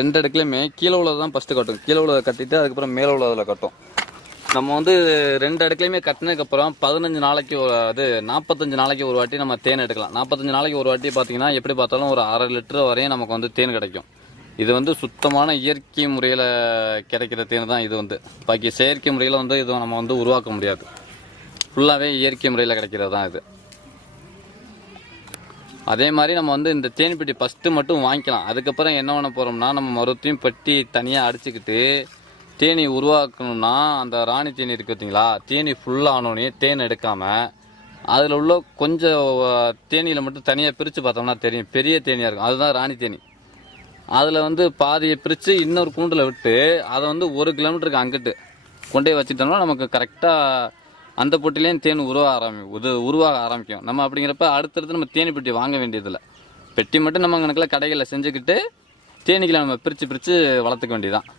2 அடுக்குலையுமே கீழே உள்ளது தான் ஃபஸ்ட்டு கட்டும். கீழே உள்ளதை கட்டிட்டு அதுக்கப்புறம் மேலே உள்ளதில் கட்டும். நம்ம வந்து 2 அடுக்குலையுமே கட்டினதுக்கப்புறம் 15 நாளைக்கு அது 45 நாளைக்கு ஒரு வாட்டி நம்ம தேன் எடுக்கலாம். 45 நாளைக்கு ஒரு வாட்டி பார்த்தீங்கன்னா எப்படி பார்த்தாலும் ஒரு 1/2 லிட்டர் வரையும் நமக்கு வந்து தேன் கிடைக்கும். இது வந்து சுத்தமான இயற்கை முறையில் கிடைக்கிற தேன் தான் இது வந்து. பாக்கி செயற்கை முறையில் வந்து இது நம்ம வந்து உருவாக்க முடியாது. ஃபுல்லாகவே இயற்கை முறையில் கிடைக்கிறது தான் இது. அதே மாதிரி நம்ம வந்து இந்த தேனி பெட்டி ஃபஸ்ட்டு மட்டும் வாங்கிக்கலாம். அதுக்கப்புறம் என்ன பண்ண போகிறோம்னா, நம்ம மறுபடியும் பெட்டி தனியாக அடிச்சுக்கிட்டு தேனி உருவாக்கணும்னா அந்த ராணி தேனி இருக்குது பார்த்தீங்களா, தேனி ஃபுல்லானோடனே தேன் எடுக்காமல் அதில் உள்ள கொஞ்சம் தேனியில் மட்டும் தனியாக பிரித்து பார்த்தோம்னா தெரியும், பெரிய தேனியாக இருக்கும். அதுதான் ராணி தேனி. அதில் வந்து பாதியை பிரித்து இன்னொரு கூண்டில் விட்டு அதை வந்து 1 கிலோமீட்டருக்கு அங்கிட்டு கொண்டே வச்சுட்டோம்னா நமக்கு கரெக்டாக அந்த பொட்டிலேயும் தேன் உருவாக ஆரம்பிக்கும். நம்ம அப்படிங்கிறப்ப அடுத்தடுத்து நம்ம தேனி பெட்டி வாங்க வேண்டியதில்லை. பெட்டி மட்டும் நம்ம கணக்கில் கடைகளில் செஞ்சுக்கிட்டு தேனீக்களை நம்ம பிரித்து வளர்த்துக்க வேண்டியதான்.